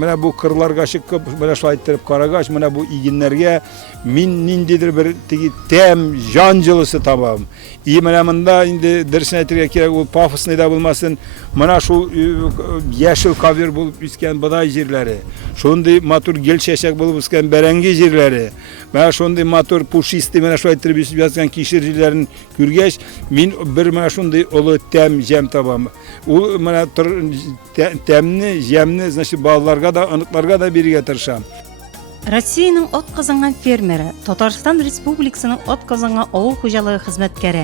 Менә бу кырларга чыккып, менә шулай иттереп карагач, менә бу игеннәргә мин ниндидер бер теге тәм, жан җылысы табам. И менә монда инде дөресен әйтергә кирәк, ул пафосный да булмасын. Менә шул яшел ковер булып үскән бодай җирләре, шундый матур гел чәчәк булып үскән бәрәңге җирләре, менә шундый матур пушистый, менә шулай иттереп үсеп яткан кишер җирләрен күргәч, мин бер менә шундый олы тәм, җәм табам. Ул менә тәмне, җәмне, значит, балаларга да, оныкларга да бирергә тырышам. Россиянең атказанган фермеры, Татарстан Республикасының атказанган авыл хуҗалыгы хезмәткәре,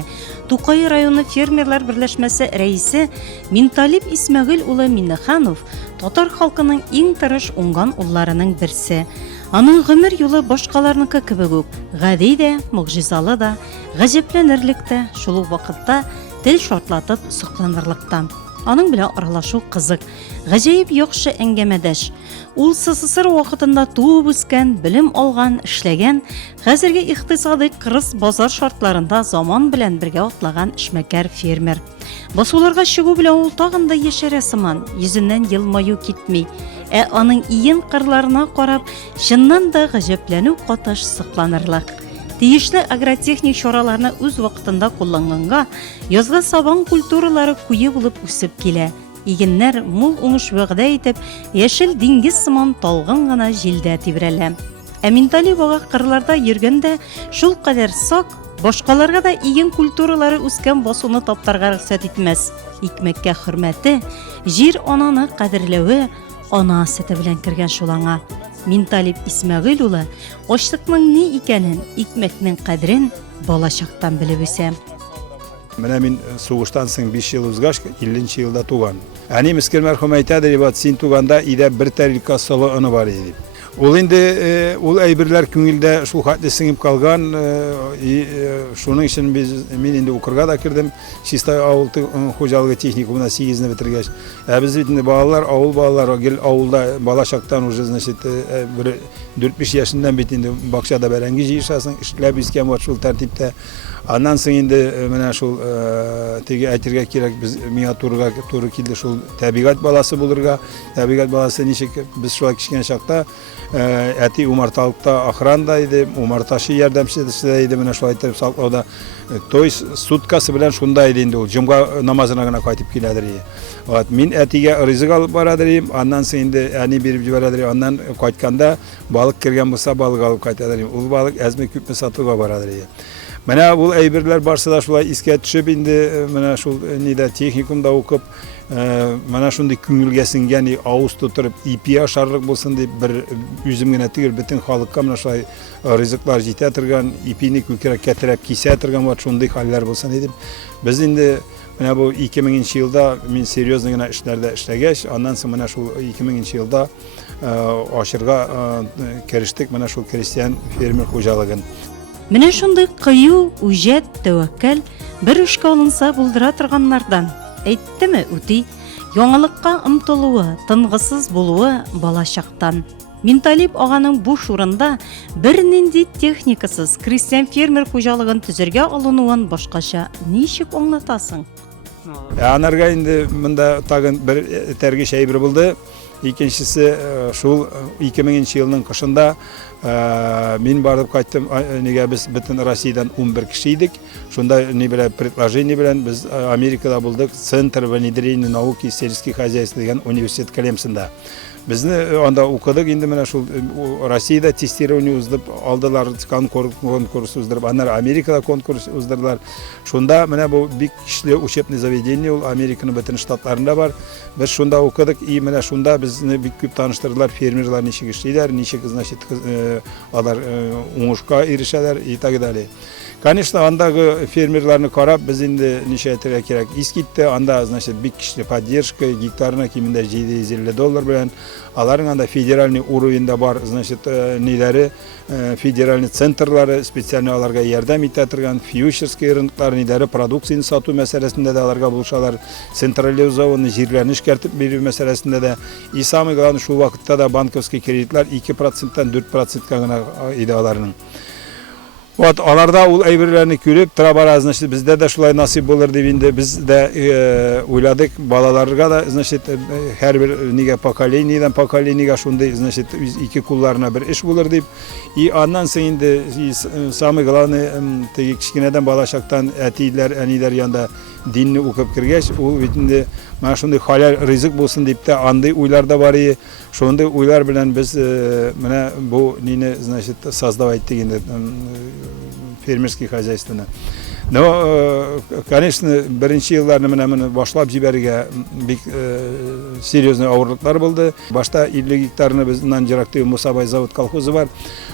Тукай районы фермерлар берләшмәсе рәисе Минталип Исмәгыйль улы Миннеханов татар халкының иң тырыш уңган улларының берсе. Аның гомер юлы башкаларныкы кебек үк, гади дә, мөгъҗизалы да, гаҗәпләнерлек тә, шул ук вакытта тел шартлатып сокланырлыктан. Аның белән аралашу кызык, гаҗәеп яхшы әңгәмәдәш. Ул СССР вакытында туып үскән, белем алган, эшләгән, хәзерге икътисади кырыс базар шартларында заман белән бергә атлаган эшмәкәр фермер. Басуларга чыгу белән ул тагын да яшәрә сыман, йөзеннән елмаю китми. Аның иен кырларына карап, чыннан да гаҗәпләнү катыш сокланырлык. Тиешле агротехник чараларны үз вакытында кулланганга, язгы сабан культуралары куе булып үсеп килә. Игеннәр мул уңыш вәгъдә итеп, яшел диңгез сыман талгын гына җилдә тибрәлә. Минталип ага кырларда йөргәндә шул кадәр сак, башкаларга да иген культуралары үскән басуны таптарга рөхсәт итмәс. Икмәккә хөрмәте, җир ананы кадерләве, ана сөте белән кергән шул аңа. Минталип Исмәгыйль улы ачлыкның ни икәнен, икмәкнең кадерен балачактан белеп үсә. Менә мин сугыштан соң 5 ел узгач, 50нче елда туган. Әни мискер мәрхүм әйтәдер, син туганда идә бер тәрилка солы ыны бар иде. Ул инде ул әйберләр күңелдә шул хәтле сеңеп калган, шуның өчен мин инде укырга да кирдем. Чистай авыл хуҗалыгы техникумына 8-не бетергәч. Без бит инде балалар, авыл балалары гел авылда балачактан уже, значит, 4-5 яшеннән бит инде бакчада бәрәңге җыешасың, эшләп искән бар шул тәртиптә. Аннан соң инде менә шул теге әйтергә кирәк, без миңа туры килде шул табигать баласы булырга. Табигать баласы ничек без шулай кичкән чакта әти умарталыкта охранда иде, умарташы ярдәмчесе иде, менә шулай итеп саклауда. То есть суткасы белән шунда иде инде ул җомга намазына гына кайтып киләдер. Вот мин әтигә ризык алып барадыр, аннан соң инде әни биреп җибәрәдер, аннан кайтканда балык кергән булса балык алып кайтадыр. Ул балык әзме күпме сатуга барадыр. Менә ул әйберләр барсы да шулай искә төшеп инде, менә шул нидә техникумда укып, менә шундый күңелгә сиңгән, авыз тутырып, ипи ашарлык булсын дип бер үзем генә түгел, бөтен халыкка менә шулай ризыклар җитә торган, ипине күкрәккә терәп кисә торган вот шундый хәлләр булсын дип. Без инде менә бу 2000нче елда мин серьезный гына эшләрдә эшләгәч, аннан соң менә шул 2000нче елда ашырга керештек, менә шул крестьян фермер хуҗалыгын. Менә шундый кыю, үҗәт, тәвәккәл, бер эшкә алынса булдыра торганнардан. Әйттеме, үти, яңалыкка омтылуы, тынгысыз булуы балачактан. Минталип аганың бу шурында бер нинди техникасыз крестьян фермер хуҗалыгын төзергә алынуын башкача ничек аңлатасың? Анарга инде монда тагын бер тәргеш әйбер булды. Икенчесе шул 2000нче елның кышында мин барып кайттым, нигә без бөтен Россиядан 11 кеше идек. Шунда ни белән предложение белән без Америкада булдык, Центр внедрения науки и сельских хозяйств дигән университет Калемсында. Безне анда укыдык, инде менә шул Россиядә тестирование уздырып алдылар, конкурс уздырып, аннары Америкада конкурс уздырдылар. Шунда менә бу бик көчле учебный заведение ул Американың бөтен штатларында бар. Без шунда укыдык, и менә шунда безне бик күп таныштырдылар, фермерлар ничек эшлиләр, ничек, значит, алар уңышка ирешәләр и так далее. Конечно, андагы фермерларны карап, без инде ничә әйтергә кирәк, искитте, анда, значит, бик көчле поддержка, гектарына кимендә $750 белән, аларның анда федеральный уровеньда бар, значит, ниләре, федеральный центрлары специально аларга ярдәм итә торган, фьючерский рыноклар, ниләре, продукцияны сату мәсьәләсендә дә аларга булышалар, централизованный җирләрне эшкәртеп бирү мәсьәләсендә дә, и самый главный шул вакытта да банковский кредитлар 2%-тан 4%-ка гына иде аларның. Вот аларда ул әйберләрне күреп тора бара, значит, бездә дә шулай насыйп булыр дип инде без дә уйладык. Балаларга да, значит, һәрбер нигә поколениедән поколениегә шундый, значит, ике кулларына бер эш булыр дип. И аннан соң инде самый главный теге кичкенәдән балачактан әтиләр, әниләр янда динне укып кергәч, ул бит инде менә шундый халал ризык булсын дип тә андый уйлар да бар иде. Шундый уйлар белән без менә бу нине, значит, создавать инде фермерский хозяйствоны. Но, конечно, беренче елларны менә башлап җибәргә бик серьезный авырлыклар булды. Башта 50 гектарны безнән җирәктәге Мусабай завод колхозы бар.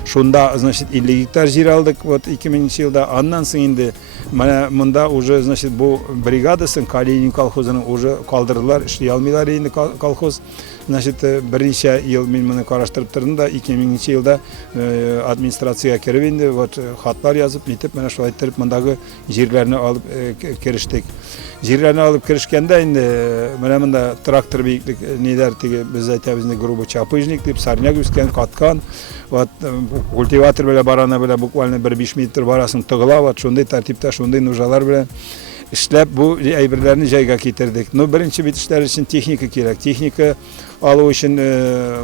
Шунда, значит, 50 гектар җир алдык, вот 2000 елда. Аннан соң инде менә монда уже, значит, бу бригадасын Калинин колхозының уже калдырдылар, эшли алмыйлар инде колхоз. Значит, берничә ел мин моны караштырып тордым да 2000 елда администрациягә киреп инде, вот хатлар язып, нитеп менә шулай итеп мондагы җирләрне алып керештек. Җирләрне алып керешкәндә инде менә монда трактор биеклек ниләр теге без әйтәбез инде грубо чапыжник дип сарняк үскән, каткан. Вот культиватор белән барана белән буквально 1-5 метр барасын тыгыла, вот шундый тәртиптә, шундый нужалар белән эшләп бу әйберләрне җайга китердек. Ну, беренче бит эшләр өчен техника кирәк. Техника алу өчен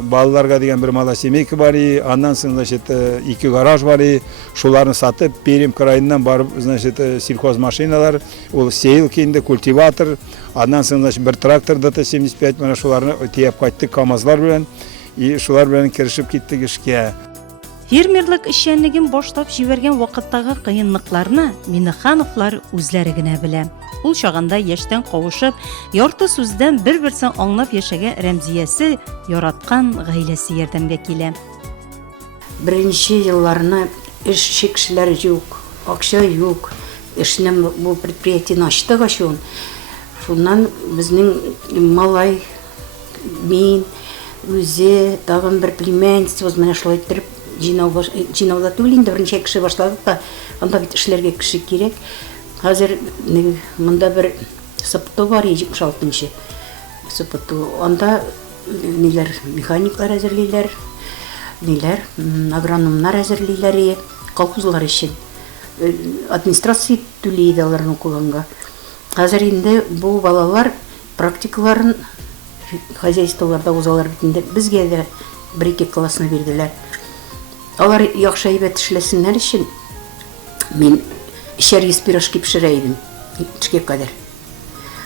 балаларга дигән бер малосемейка бар иде. Аннан соң, значит, 2 гараж бар иде. Шуларны сатып, Пермь краеннан барып, значит, сельхоз машиналар, ул сеялка инде, культиватор, аннан соң, значит, бер трактор ДТ-75 менә шуларны тиеп кайттык КАМАЗлар белән. И шулар белән керешеп киттек эшкә. Фермерлык эшчәнлеген башлап җибәргән вакыттагы кыенлыкларны Миннехановлар үзләре генә белә. Ул чагында яшьтән кавышып, ярты сүздән бер-берсен аңлап яшәгән Рәмзиясе яраткан гаиләсе ярдәмгә килә. Беренче елларны эшче кешеләр юк, акча юк. Эшне бу предприятиене ачтык ачуын. Шуннан безнең малай, мин, үзе, тагын бер племянница, менә шулай итеп җыйнауда түгел инде беренче кеше башладык та, анда бит эшләргә кеше кирәк. Хәзер монда бер сыпты бар, 76-нчы сыпты. Анда ниләр механиклар әзерлиләр, ниләр агрономнар әзерлиләр, колхозлар өчен. Администрация түли иде аларны укыганга. Хәзер инде бу балалар практикаларын хозяйстволарда узалар бит инде. Безгә дә 1-2 классны бирделәр. Алар яхшы әйбәт эшләсеннәр өчен мин шәргиз пирожки пешерә идем, төшкә кадәр.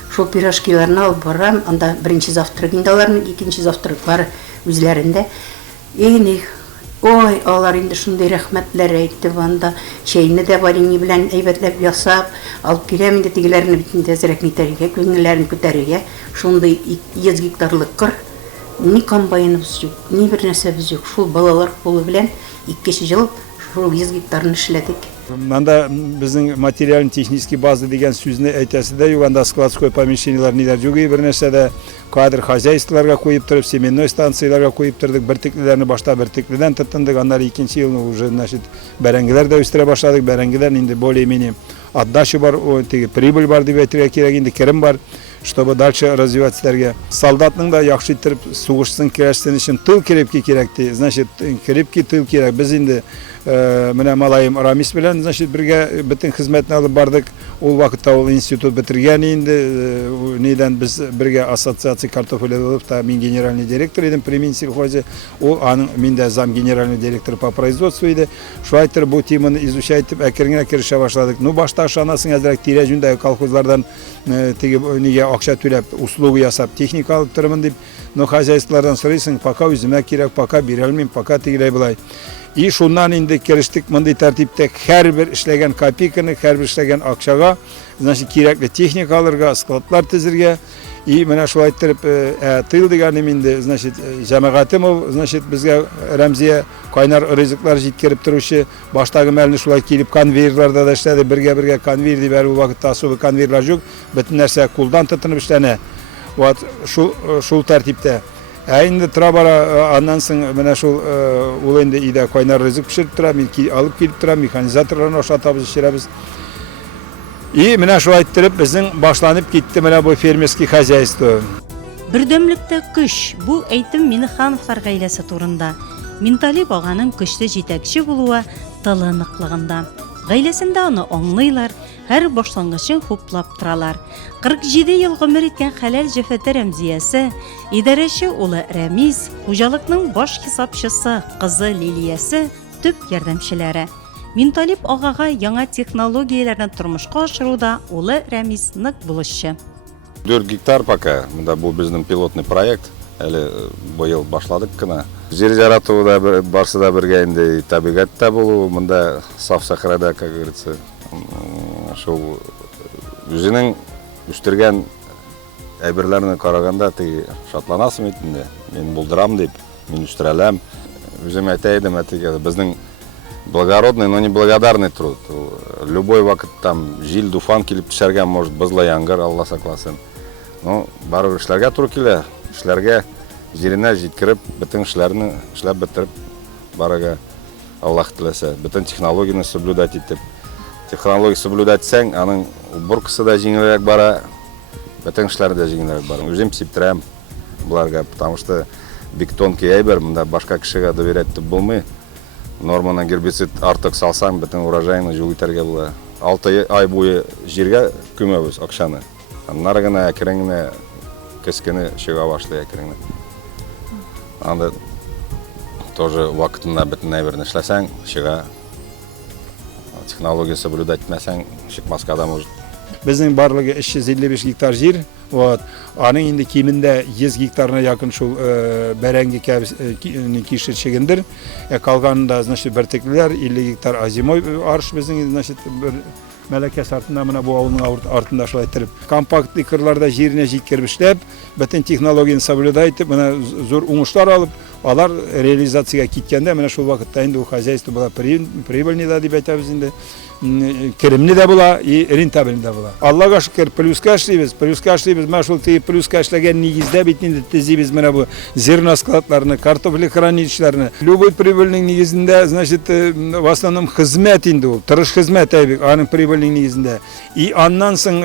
Шул пирожкиларны алып барам, анда беренче завтрак инде аларның, икенче завтраклар үзләрендә. Ой, алар инде шундый рәхмәтләр әйтте, анда чәйне дә варенье белән әйбәтләп ясап, алып киләм инде тигеләрне бит инде әзрәк нитәргә, күңелләрен күтәрергә. Шундый 100 гектарлык кыр, ни комбайныбыз юк, ни бер нәрсәбез юк. Шул балалар кулы белән 2 жыл шул 100 гектарны эшләдек. Мында безнең материально-технический база дигән сүзне әйтәсе дә юк, анда складской помещениелар ниләр юк, бер нәрсә дә кадр хозяйстволарга куеп торып, семенной станцияларга куеп тордык, бер тиклеләрне башта бер тикледән тотындык, аннары 2нче елны уже, значит, бәрәңгеләр дә үстерә башладык, бәрәңгеләр инде более-менее отдача бар, теге прибыль бар дип әйтергә кирәк, инде керем бар, чтобы дальше развивать силәргә. Солдатның да яхшы итеп сугышсын керәшсен өчен тыл керепки кирәк ди, значит, керепки тыл кирәк. Без инде менә малаем Рамис белән, значит, бергә бөтен хезмәтне алып бардык. Ул вакытта ул институт бетергән инде, нидән без бергә ассоциация картофелеводов та мин генеральный директор идем при Минсельхозе. Ул аның мин дә зам генеральный директор по производству иде. Шулай итеп бу теманы изучать итеп әкрен керешә башладык. Ну башта шанасың әзрәк тирәҗүндәге колхозлардан теге нигә акча түләп, услуга ясап, техника алып торырмын дип, но хозяйстволардан сорыйсың, пока үземә кирәк, пока бирә алмыйм, пока тигеләй булай. И шуннан инде керештек мондай тәртиптә һәрбер эшләгән копейканы, һәрбер эшләгән акчага, значит, кирәкле техника алырга, складлар төзергә. И менә шулай итеп тыл дигәнем инде, значит, җәмәгатем ул, значит, безгә Рәмзия кайнар ризыклар җиткереп торучы, баштагы мәлне шулай килеп конвейерларда да эшләде, бергә конвейер дип бер вакытта особый конвейерлар юк, бөтен нәрсә кулдан тотынып эшләнә. Вот шул тәртиптә. Инде тора бара, аннан соң менә шул ул инде өйдә кайнар ризык пешереп тора, мин алып килеп торам, механизаторларны ашатабыз, эшерәбез. И менә шулай итеп безнең башланып китте менә бу фермерский хозяйство. Бердәмлектә көч, бу әйтем Миннехановлар гаиләсе турында. Минталип аганың көчле җитәкче булуы тылыныклыгында. Гаиләсендә аны аңлыйлар, һәр башлангычын хуплап торалар. 47 ел гомер иткән Хәләл Җәфәте Рәмзиясе, идарәче улы Рәмиз, хуҗалыкның баш хисапчысы кызы Лилиясе төп ярдәмчеләре. Минталип агага яңа технологияләрне тормышка ашыруда улы Рәмиз нык булышчы. 4 гектар пока. Мында бу безнең пилотный проект. Әле быел башладык кына. Жер жаратуда барсы да бергә инде табигатьтә булу, мында саф сахрада, как говорится, шул үзенең үстергән әйберләрне караганда ты шатланасың бит инде. Мин булдырам дип, мин үстерәләм. Үзем әйтәйдем, безнең благородный, но не благодарный труд. Любой вакыт там җил, дуфан килеп төшәргә, может, бызлы яңгыр, Алла сакласын. Ну, барыбер эшләргә туры килә. Эшләргә җиренә җиткереп, бөтен эшләрне эшләп бетереп барырга Аллаһ теләсә. Бөтен технологияны соблюдать итеп. Технология соблюдать итсәң, аның уборкасы да җиңелрәк бара, бөтен эшләр дә җиңелрәк бара. Үзем сиптерәм буларга, потому что бик тонкий әйбер, монда башка кешегә доверять итеп булмый. Норманы гербицид артык салсаң, бөтен урожайны җул итәргә була. 6 ай буе җиргә күмәбез акчаны. Аннары гына әкрен кескене чыга башлый әкрен. Анда тоже вакытында бөтен әйберне эшләсәң, чыга. Технология соблюдать итмәсәң, чыкмаска да может. Безнең барлыгы 355 гектар җир. Вот. Аның инде кимендә 100 гектарына якын шул бәрәңге кишерчегендер. Калганында, значит, бертеклеләр 50 гектар азимой арыш безнең, значит, бер Мәләкәс артында менә бу авылның артында шулай итеп компактлы кырларда җиренә җиткереп эшләп, бөтен технологияны соблюдать итеп, менә зур уңышлар алып, алар реализациягә киткәндә менә шул вакытта инде у хозяйство була прибыльный да дип әйтәбез инде. Керемле дә була, и рентабельный дә була. Аллага шөкер, плюска эшлибез. Менә шул плюска эшләгән нигездә бит инде тезибез менә бу зерно складларны, картофель хранилищларны. Любой прибыльный нигезендә, значит, в основном хезмәт инде ул, тырыш хезмәт әйбек, аның прибыльный нигезендә. И аннан соң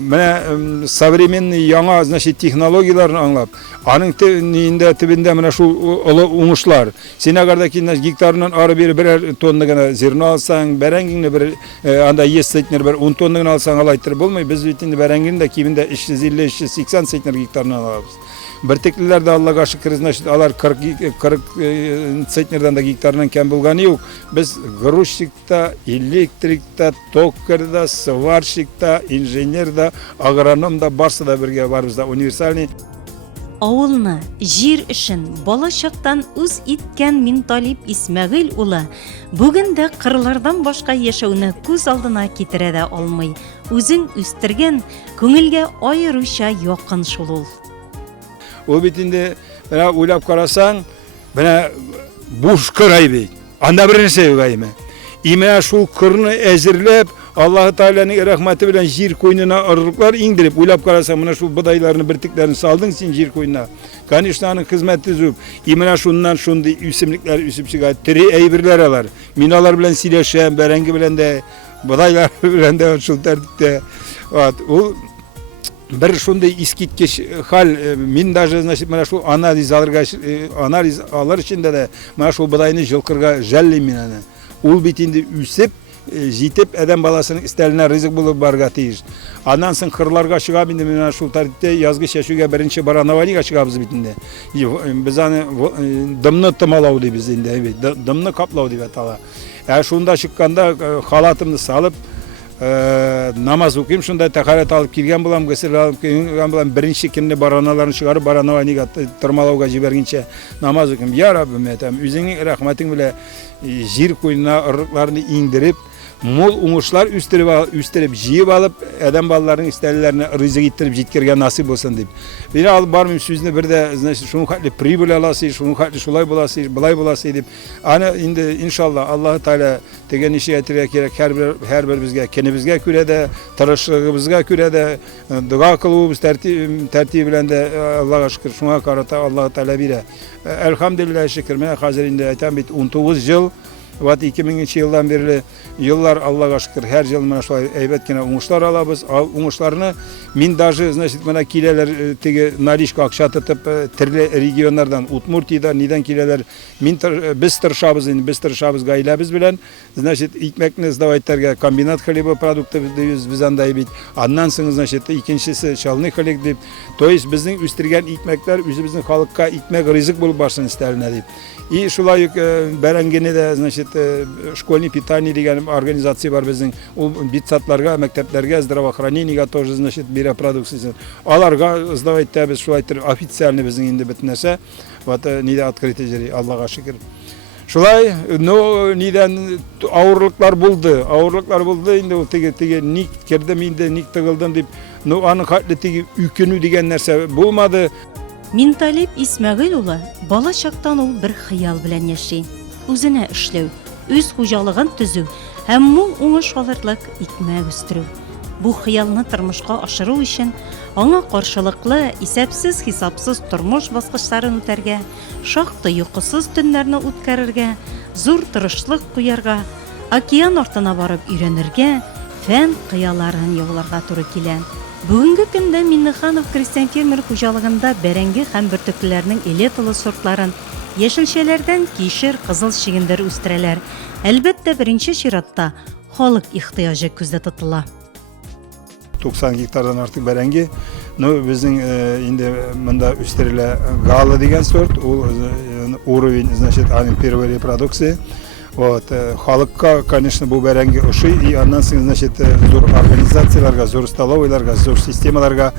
менә современный яңа, значит, технологияларны аңлап, аның төбендә менә шул олы уңышлар. Син агардагы гектарынан ары бери берәр тонна гына зерно алсаң, бәрәңгеңне анда 100 центнер бер 10 тонна гына алсаң алайтыр булмый. Без бит инде бәрәңгене дә кимендә 350-380 центнер гектарынан алабыз. Бертеклеләр дә Аллага шөкер, значит, алар 40 центнердан да гектарынан кем булганы юк. Без грузчикта, электрикта, токарда, сварщикта, инженерда, агрономда барсы да бергә барбыз да универсальный. Авылны, җир эшен балачактан үз иткән Минталип Исмәгыйль улы бүген дә кырлардан башка яшәүне күз алдына китерә дә алмый. Үзен үстергән күңелгә аеруча якын шул ул. Ул бит инде менә уйлап карасаң, менә буш кырай бит. Анда бер нәрсә юк әйме. И менә шул кырны әзерләп, Аллаһ Тәгаләнең рәхмәте белән җир койнына ырыклар иңдереп, уйлап карасаң, менә шул бодайларны бертекләрен салдың син җир койнына. Конечно, аның хезмәте зур. И менә шуннан шундый үсемлекләр үсеп чыга, тере әйберләр алар. Мин алар белән сөйләшәм, бәрәңге белән дә, бодайлар белән дә шул тәртиптә. Вот, ул бер шундый искиткеч хал. Мин даже, значит, менә шул анализ алыр өчен дә менә шул бодайны җылкырга жәллим мин аны. Ул бит инде үсеп, җитеп адәм баласының истәленә ризык булып барга тиеш. Аннан соң кырларга чыгам инде менә шул тәртиптә язгы чәчүгә беренче баранованиягә чыгабыз бит инде. Без аны дымны томалау дибез инде, дымны каплау дип атала. Шунда чыкканда халатымны салып намаз укыйм, шунда тәһарәт алып килгән булам, гысыр алып килгән булам, беренче көнне бараналарны чыгарып баранованиягә тырмалауга җибәргәнчә намаз укыйм. Я Раббим, әйтәм, үзеңнең рәхмәтең белән җир койнына ырыкларны иңдереп, мол уңышлар үстереп, җыеп алып, адәм балаларының истәлеләренә ризык иттереп җиткергән насыйп булсын дип. Бер алып бармыйм сүзне, бер дә, значит, шуның хәтле прибыль аласыз, шуның хәтле шулай буласыз, былай буласыз дип. Аны инде иншалла Аллаһ Тәгалә тегән ише әйтергә кирәк, һәрбер безгә, кенебезгә күрә дә, тырышлыгыбызга күрә дә, дуа кылуыбыз тәртиб белән дә Аллаһка шөкер, шуңа карата Аллаһ Тәгалә бирә. Әлхәмдүлилләһ, шөкер. Менә хәзер инде әйтәм бит 19 ел Вот 2000 yıldan beri yıllar Allah'a şükür her yıl mana şulay әйбәт кенә уңышлар алабыз. Ал уңышларны мин даже, значит, менә киләләр теге наличка акча тотып төрле регионнардан, Удмуртиядан, нидән киләләр. Без тырышабыз гаиләбез белән, значит, икмәкне сдавайтларга комбинат хлеба продукты без андай бит. Аннан соң, значит, икенчесе чалны хлеб дип. То есть безнең үстергән икмәкләр үзебезнең халыкка икмәк ризык булып барсын истәленә дип. И шулай ук бәрәңгене дә, значит, школьный питание дигән организация бар безнең. Ул битсатларга, мәктәпләргә, здравоохранениегә тоже, значит, бирә продукциясын. Аларга сдавайттабыз шулай официальный безнең инде бит нәрсә. Вот нидә открытие җыри, Аллага шөкер. Шулай, ну, нидән авырлыклар булды, инде ул теге ник кердем инде, ник тыгылдым дип, ну, аның хәтле теге үкенү дигән нәрсә булмады. Минталип Исмәгыйль улы бала чактан ул бер хыял белән яши. Үзенә эшләү, үз хуҗалыгын төзү һәм мул уңыш алырлык икмәк үстерү. Бу хыялны тормышка ашыру өчен аңа каршылыклы, исәпсез хисапсыз тормыш баскычларын үтәргә, шактый йокысыз төннәрне үткәрергә, зур тырышлык куярга, океан артына барып өйрәнергә, фән кыяларын яуларга туры килә. Бүгенге көндә Миннеханов крестьян фермер хуҗалыгында бәрәңге һәм бөртекләрнең элиталы сортларын, яшелчәләрдән кишер, кызыл чигендер үстерәләр. Әлбәттә, беренче чиратта халык ихтыяҗы күздә тотыла. 90 гектардан артык бәрәңге, ну, безнең инде монда үстерелә гала дигән сорт, ул уровень, значит, аның первой репродукции. Вот, халыкка, конечно, бу бәрәңге ошый, и аннан соң, значит, зур организацияларга, зур столовойларга, зур системаларга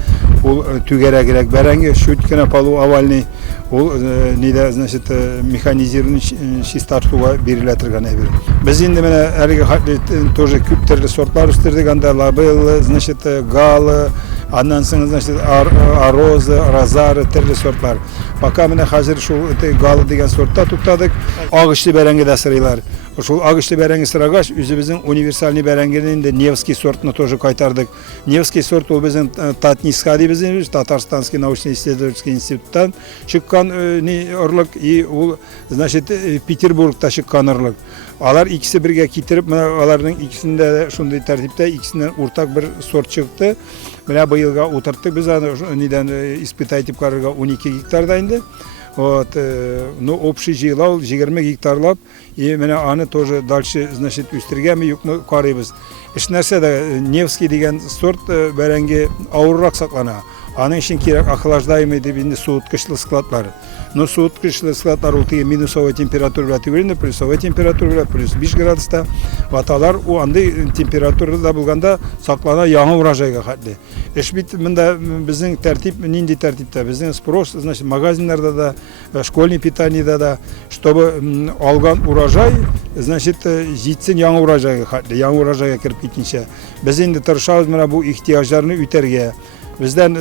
ул түгәрәгрәк бәрәңге, шут кенә полу овальный, ул нидә, значит, механизированный чистартуга бирелә торган әйбер. Без инде менә әлеге тоже күп төрле сортлар үстердек, анда лабелла, значит, гала, аннан соң, значит, ароза, розары, төрле сортлар. Пока менә хәзер шул гала дигән сортта туктадык, агышлы бәрәңге дә сырыйлар. Шул агышлы бәрәңге сырагач, үзебезнең универсальный бәрәңгенең инде Невский сортны тоже кайтардык. Невский сорт ул безнең Татниска дибез, Татарстанский научно-исследовательский институттан чыккан орлык, и ул, значит, Петербургта чыккан орлык. Алар икесе бергә китереп, менә аларның икесендә шундый тәртиптә икесеннән уртак бер сорт чыкты. Менә быелга утырттык без аны нидән испытать итеп карарга 12 гектарда инде. Вот, ну, общий җыелау 20 гектарлап, и менә аны тоже дальше, значит, үстергәме юкмы карыйбыз. Эш нәрсә дә Невский дигән сорт бәрәңге авыррак саклана. Аның өчен кирәк охлаждаемый дип инде суыткычлы складлар. Но суыткычлы складлар ул теге минусовая температура белән түгел, плюсовая температура белән, плюс 5 градуста. Ваталар у андый температурада булганда саклана яңа урожайга хәтле. Эш бит монда безнең тәртип нинди тәртиптә? Безнең спрос, значит, магазиннарда да, школьный питаниедә да, чтобы алган урожай, значит, җитсен яңа урожайга хәтле, яңа урожайга кирип киткәнчә. Без инде тырышабыз менә бу ихтияҗларны үтәргә. Бездән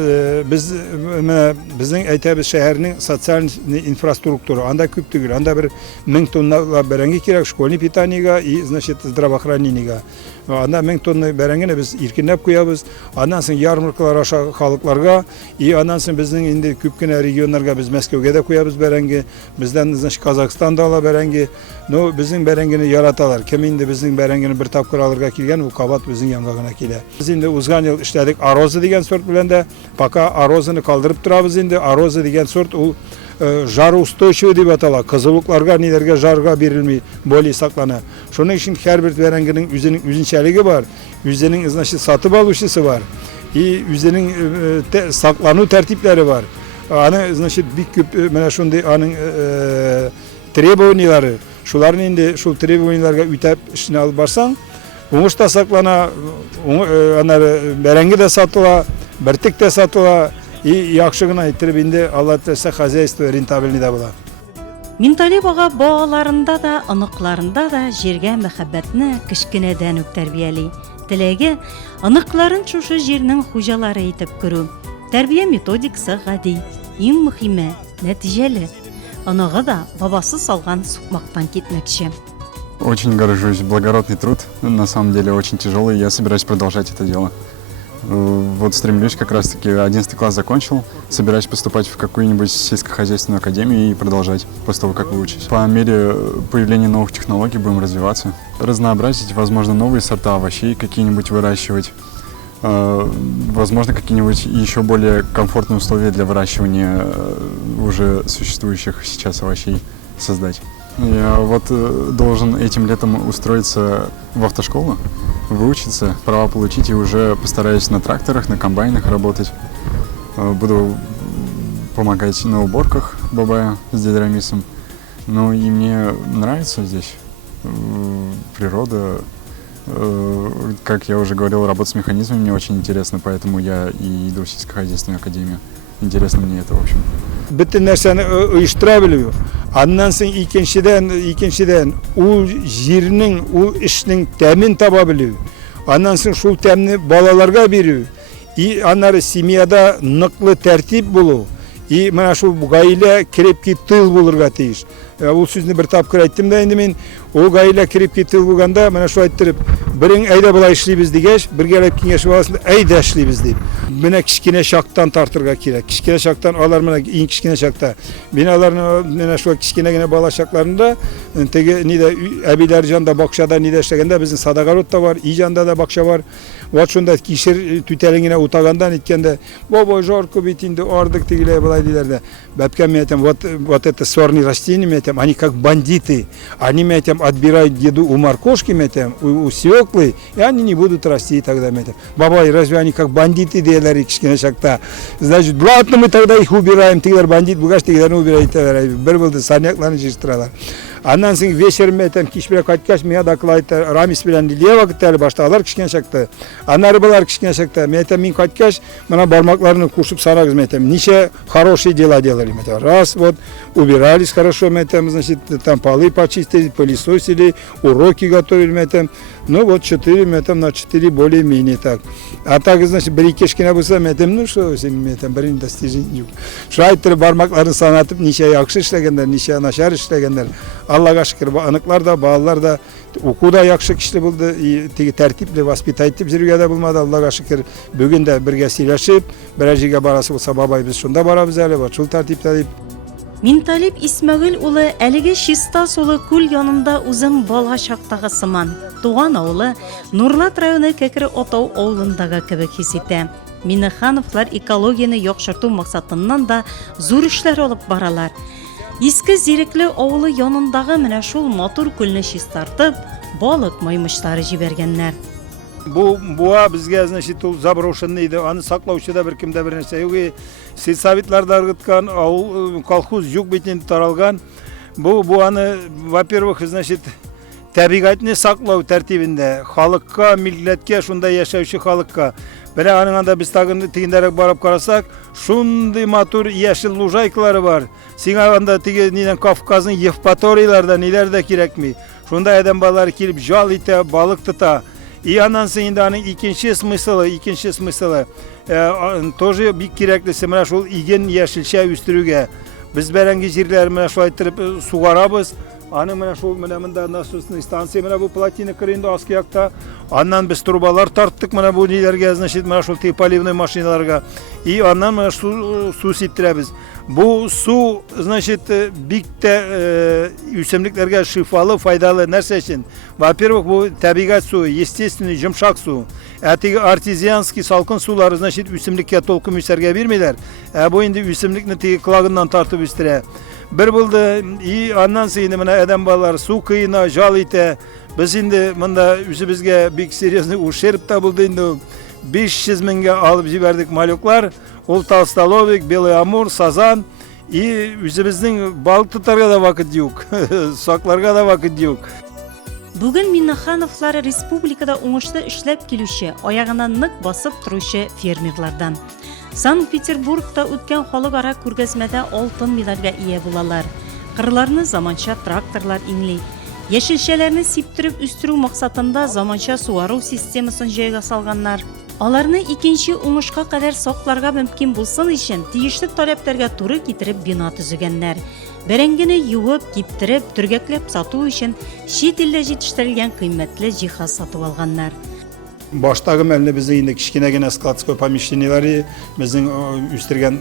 безнең әйтәбез шәһәрнең социаль инфраструктура анда күп түгел, анда бер 1000 тонна бәрәңге кирәк школьный питаниегә и, значит, здравоохранениегә. Анда 1000 тонна бәрәңгене без иркенләп куябыз, аннан соң ярмаркалар аша халыкларга, и аннан соң безнең инде күп кенә регионнарга без Мәскәүгә дә куябыз бәрәңге, бездән, значит, Казахстанда ала бәрәңге. Ну, безнең бәрәңгене яраталар. Кем инде безнең бәрәңгене бер тапкыр алырга килгән, ул кабат безнең янга гына килә. Без инде узган ел эшләдек ароза дигән сорт белән дә, пока арозаны калдырып торабыз инде. Ароза дигән сорт ул жароустойчивый дип атала. Кызылыкларга, ниләргә жарга бирелми, более саклана. Шуның өчен һәрбер бәрәңгенең үзенең үзенчәлеге бар, үзенең, значит, сатып алучысы бар, и үзенең саклану тәртипләре бар. Аны, значит, бик күп менә шундый аның требованиялары, шуларны инде шул требованияларга үтәп эшне алып барсаң, уңыш та саклана, аннары бәрәңге дә сатыла, бертек тә сатыла, и яхшы гына иттереп инде Алла теләсә хозяйство рентабельный да була. Минталип ага балаларында да, аныкларында да җиргә мәхәббәтне кичкенәдән үк тәрбияли. Теләге аныкларын шушы җирнең хуҗалары итеп күрү. Тәрбия методикасы гади, иң мөһиме нәтиҗәле. Анага да бабасы салган сукмактан китмәкче. Очень горжусь, благородный труд, на самом деле очень тяжелый, я собираюсь продолжать это дело. Вот стремлюсь как раз-таки, 11 класс закончил, собираюсь поступать в какую-нибудь сельскохозяйственную академию и продолжать после того, как выучусь. По мере появления новых технологий будем развиваться, разнообразить, возможно, новые сорта овощей какие-нибудь выращивать, возможно, какие-нибудь еще более комфортные условия для выращивания уже существующих сейчас овощей создать. Я вот должен этим летом устроиться в автошколу, выучиться, права получить и уже постараюсь на тракторах, на комбайнах работать. Буду помогать на уборках бабая с дядей Рамисом. Ну и мне нравится здесь природа. Как я уже говорил, работа с механизмами мне очень интересно, поэтому я и иду в сельскохозяйственную академию. Интересно мне это, в общем. Bütün нәрсәне оештыра белү. Аннан соң икенчедән ул җирнең, ул эшнең тәмен таба белү. Аннан соң шул тәмне балаларга бирү. И аннары семьяда ныклы тәртип булу. И менә шул гаилә крепкий тыл булырга тиеш. Ул сүзне бер тапкыр әйттем дә инде мин. Ул гаилә крепкий тыл булганда менә шул әйттереп, берең әйдә булай эшлибез дигәч, бергәләп киңәшеп аласың, әйдә эшлибез дип. Менә кичкенә шактан тартырга кирәк. Кичкенә шактан алар менә иң кичкенә шакта. Мин аларны менә шул кичкенә генә бала шакларында теге нидә әбиләр җанда бакчада нидә эшләгәндә безнең Садагородта бар, Ижанда да бакча бар. Вот шунда кишер түтәлеңенә утагандан иткәндә, бабай жарко бит инде ардык тигеләй булай диләр дә. Бәбкәм мәйтәм, вот это сорные растения мәйтәм, они как бандиты. Они мәйтәм отбирают еду у моркошки мәйтәм, у свеклы, и они не будут расти тогда мәйтәм. Бабай, разве они как бандиты диләр кичкенә шакта? Значит, ладно, мы тогда их убираем, тигеләр бандит бугаш тигеләрне убирайт. Бер булды санякларны җыштыралар. Аннан соң вечерем мәйтәм кичбирәк кайткач, миңа доклад Рамис белән Лилия вакыттары башталар кичкенә шакта. Аннары булар кичкенә шакта. Мәйтәм мин кайткач, мына бармакларны кушып санагыз мәйтәм. Ничә хорошие дела делали мәйтәм. Раз, вот убирались хорошо мәйтәм, значит, там полы почистили, пылесосили, уроки готовили мәйтәм. Ну вот 4 мәйтәм на 4 более-менее так. А так, значит, бер кичкенә булса мәйтәм, ну что, син мәйтәм берин достижение юк. Шайтыр бармакларын санатып, ничә яхшы эшләгәннәр, ничә начар эшләгәннәр. Аллага шөкер, аныклар да, балалар да укуда яхшы кишле булды, теге тәртипле воспитать итеп йөргә дә булмады. Аллага шөкер, бүген дә бергә сөйләшеп, берәр җиргә барасы булса, бабай без шунда барабыз әле, вот шул тәртиптә дип. Минталип Исмәгыйль улы әлеге чиста сулы күл янында үзен бала чактагы сыман. Туган авылы Нурлат районы Кәкре Отау авылындагы кебек хис итә. Миннехановлар экологияны яхшырту максатыннан да зур эшләр алып баралар. Иске Зирекле авылы янындагы менә шул матур күлне чистартып, балык маймышлары җибәргәннәр. Буа безгә, значит, ул заброшенный иде, аны саклаучы да беркем дә бер нәрсә юк. Сельсоветларда ыргыткан, авыл колхоз юк бит инде таралган. Буаны, во-первых, значит, табигатьне саклау тәртибендә, халыкка, милләткә, шунда яшәүче халыкка. Бәлә аның анда без тагын тигендәрәк барып карасак, шундый матур яшел лужайкалары бар. Сиңа анда теге нидән Кавказның Евпаторийларда ниләр дә кирәкми. Шунда адәм балалары килеп жал итә, балык тота. И аннан соң инде аның икенче смыслы тоже бик кирәклесе менә шул иген яшелчә үстерүгә. Без бәрәңге җирләр менә шулай итеп сугарабыз. Аны менә шул менә монда насосный станция менә бу плотина кырында аскы якта. Аннан без трубалар тарттык менә бу ниләргә, значит, менә шул поливной машиналарга. И аннан менә су сиптерәбез. Бу су, значит, бик тә үсемлекләргә шифалы, файдалы нәрсә өчен. Во-первых, бу табигать су, естественный йомшак су. Теге артезианский салкын сулары, значит, үсемлеккә толкын үсәргә бирмиләр. Бу инде үсемлекне теге кылагыннан тартып үстерә. Бер булды, и аннан соң инде менә адәм балалар су кыена жал итә. Без инде монда үзебезгә бик серьезный ушерб та булды инде. 500 меңгә алып җибәрдек малюклар. Ул толстоловик, белый амур, сазан. И үзебезнең балык тотарга да вакыт юк, сакларга да вакыт юк. Бүген Миннехановлар республикада уңышлы эшләп килүче, аягына нык басып торучы фермерлардан. Санкт-Петербургта үткән халыкара күргәзмәдә алтын медальгә ия булалар. Кырларны заманча тракторлар иңли. Яшелчәләрне сиптереп үстерү максатында заманча суару системасын җайга салганнар. Аларны икенче уңышка кадәр сакларга мөмкин булсын өчен тиешле таләпләргә туры китереп бина төзегәннәр. Бәрәңгене юып, киптереп, төргәкләп сату өчен чит илдә җитештерелгән кыйммәтле җиһаз сатып алганнар. Баштагы мәлне безнең инде кичкенә генә складское помещениеләре, безнең үстергән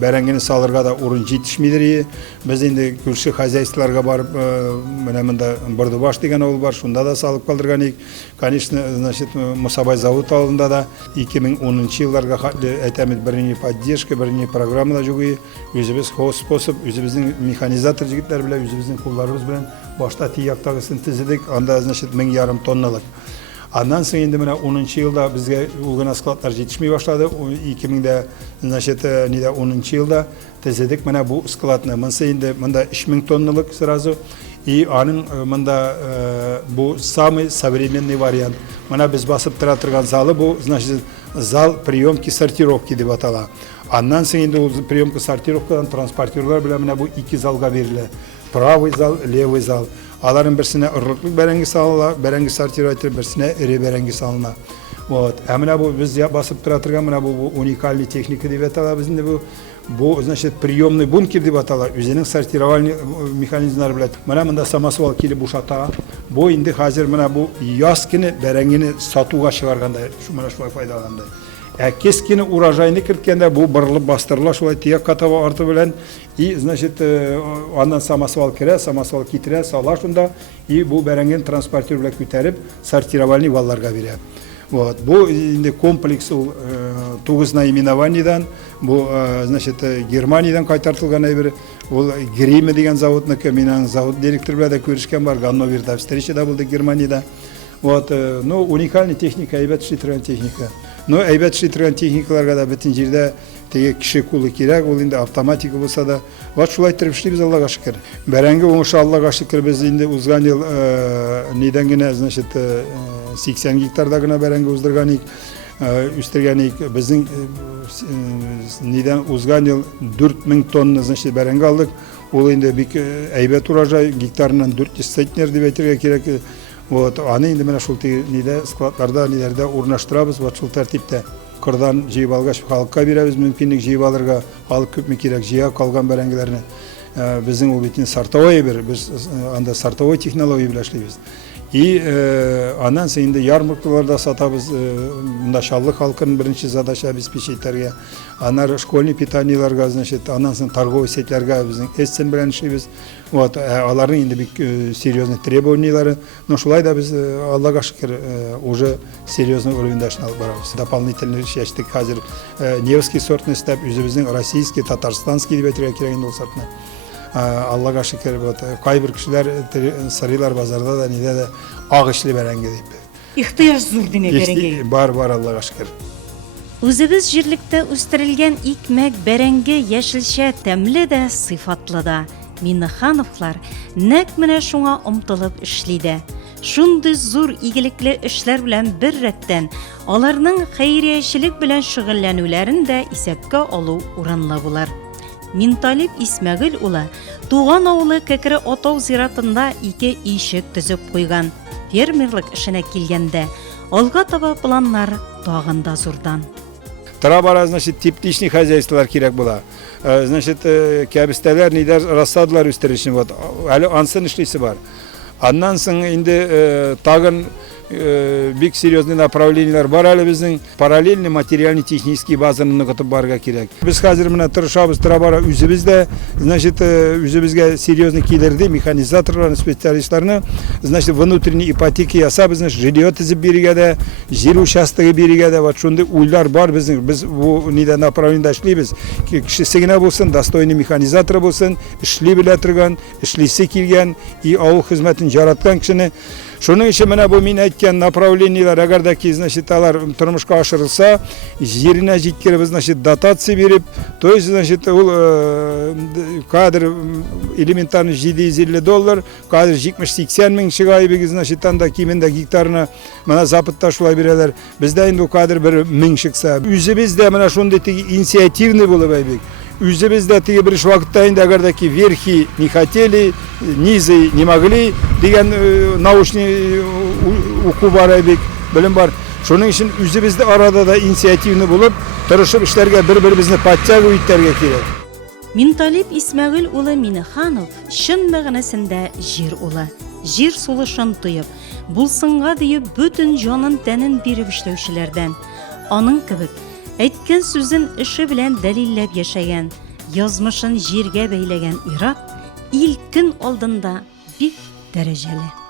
бәрәңгене салырга да урын җитешмидер. Без инде күрше хозяйстволарга барып, менә монда Бардубаш дигән авыл бар, шунда да салып калдырган идек. Конечно, значит, Мусабай завод алдында да 2010 елларга әйтәмез берни поддержка, берни программада югы. Үзебез способ, үзебезнең механизатор җегетләр белән, үзебезнең кулларыбыз белән башта тияктагысын тизедек, анда значит 1,5 тонналык. Андан соң инде менә 10 елда безгә ул гына складлар җитешми башлады. 2000дә значит 10 елда тезедек менә бу складны. Монсы инде монда 3000 тонналык сразу. И аның монда бу самый современный вариант. Менә без басып тора торган залы бу, значит, зал приемки сортировки дип атала. Аннан соң инде ул приемка сортировкадан транспортерлар белән менә бу 2 залга бирелә. Правый зал, левый зал. Аларның берсенә ырлыклы бәрәңге салына, бәрәңге сортировать, берсенә ире бәрәңге салына. Вот. Ә менә бу без басып тора торган менә бу уникальный техника дип атала безне бу значит приемный бункер дип атала. Үзенең сортировальный механизмнары белән. Менә монда самосвал килеп бушата. Бу инде хәзер менә бу яз көне бәрәңгене сатуга чыгарганда, менә шулай файдаланды. Кескене урожайны кирткәндә бу бырылып бастырыла шулай тияк катава арты белән и значит аннан самосвал керә, самосвал китерә, сала шунда и бу бәрәңген транспортер белән күтәреп сортировальный валларга бирә. Вот. Бу инде комплекс ул 9 наименованиедан, бу значит Германиядән кайтартылган әйбер. Ул Гриме дигән заводныкы, минең завод директоры белән дә күрешкән бар, Ганноверда встречада булды Германиядә. Вот, ну уникальный техника, әйбәт эшләтергән техника. Но әйбәт эшләтергән техникаларга да бөтен җирдә теге кеше кулы кирәк, ул инде автоматика булса да. Вот шулай итеп эшлибез, Аллага шөкер. Бәрәңге уңышы Аллага шөкер, без инде узган ел нидән генә, значит 80 гектарда гына бәрәңге уздырган үстергәник. Безнең нидән узган ел 4000 тонна значит бәрәңге алдык. Ул инде бик әйбәт урожай, гектарыннан 400 центнер дип әйтергә кирәк. Вот, аны инде менә шул нидә складларда, ниләрдә урнаштырабыз, вот шул тәртиптә. Кырдан җыеп алгач халыкка бирәбез, мөмкинлек җыеп алырга, халык күпме кирәк җыя калган бәрәңгеләрне. Безнең ул бит сортовой бер, без анда сортовой технология белән эшлибез. И аннан соң инде ярмаркаларда сатабыз, монда шаллык халкының беренче задача обеспечить-тәргә. Аннары школьный питаниеларга, значит, аннан соң торговый сетьләргә безнең эссен белән эшлибез. Вот, аларның инде бик серьезный требованиялары. Но шулай да без Аллага шөкер уже серьезный уровеньдә эшне алып барабыз. Дополнительный чәчтек хәзер Невский сортны истәп, үзебезнең российский, татарстанский дип әйтергә кирәк инде ул сортны. Аллага шөкер, вот кайбер кешеләр сырыйлар базарда да нидә дә агышлы бәрәңге дип. Ихтыяҗ зур дине бәрәңге. Бар Аллага шөкер. Үзебез җирлектә үстерелгән икмәк бәрәңге яшелчә тәмле дә, сыйфатлы да. Миннехановлар нәкъ менә шуңа омтылып эшли дә. Шундый зур игелекле эшләр белән бер рәттән аларның хәйриячелек белән шөгыльләнүләрен дә исәпкә алу урынлы булыр. Минталип Исмәгыйль улы туган авылы Кәкре Атау зиратында 2 ишек төзеп куйган. Фермерлык эшенә килгәндә алга таба планнар тагын да зурдан. Тора-бара, значит, тепличный хозяйстволар кирәк була. Значит, кәбестәләр, нидәр рассадалар үстерүче, вот, әле ансын эшлисе бар. Аннан соң инде тагын бик серьезный направлениелар бар әле безнең параллельный материальный технический базаны ныгытып барырга кирәк. Без хәзер менә тырышабыз, тора-бара үзебездә, значит, үзебезгә серьезный килерде механизаторларны, специалистларны, значит, внутренний ипотека ясап, значит, жилье төзеп бирергә дә, җир участогы бирергә дә, вот шундый уйлар бар безнең. Без бу нидә направлениедә эшлибез. Кешесе генә булсын, достойный механизатор булсын, эшли белә торган, эшлисе килгән и авыл хезмәтен яраткан кешене. Шуның өчен менә бу мин әйткән направлениелар, әгәр дә ки, значит, алар тормышка ашырылса, җиренә җиткереп, значит, дотация биреп, то есть, значит, ул кадр элементарный $750, кадр 70-80 мең чыгай бик, значит, анда кимендә гектарына менә запытта шулай бирәләр. Бездә инде кадр 1000 чыкса, үзебездә менә шундый инициативный булып әйбик. Үзебездә теге бер вакытта инде әгәр дә ки верхи не хотели, низы не могли дигән научный уку бар әйбик, белем бар. Шуның өчен үзебездә арада да инициативны булып, тырышып эшләргә бер-беребезне подтягивать итәргә кирәк. Минталип Исмәгыйль улы Миннеханов чын мәгънәсендә җир улы. Җир сулышын тоеп, булсынга диеп бүтін жанын тәнен биреп эшләүчеләрдән. Аның кебек, әйткән сүзен эше белән дәлилләп яшәгән, язмышын җиргә бәйләгән ир-ат ил көн алдында бик дәрәҗәле.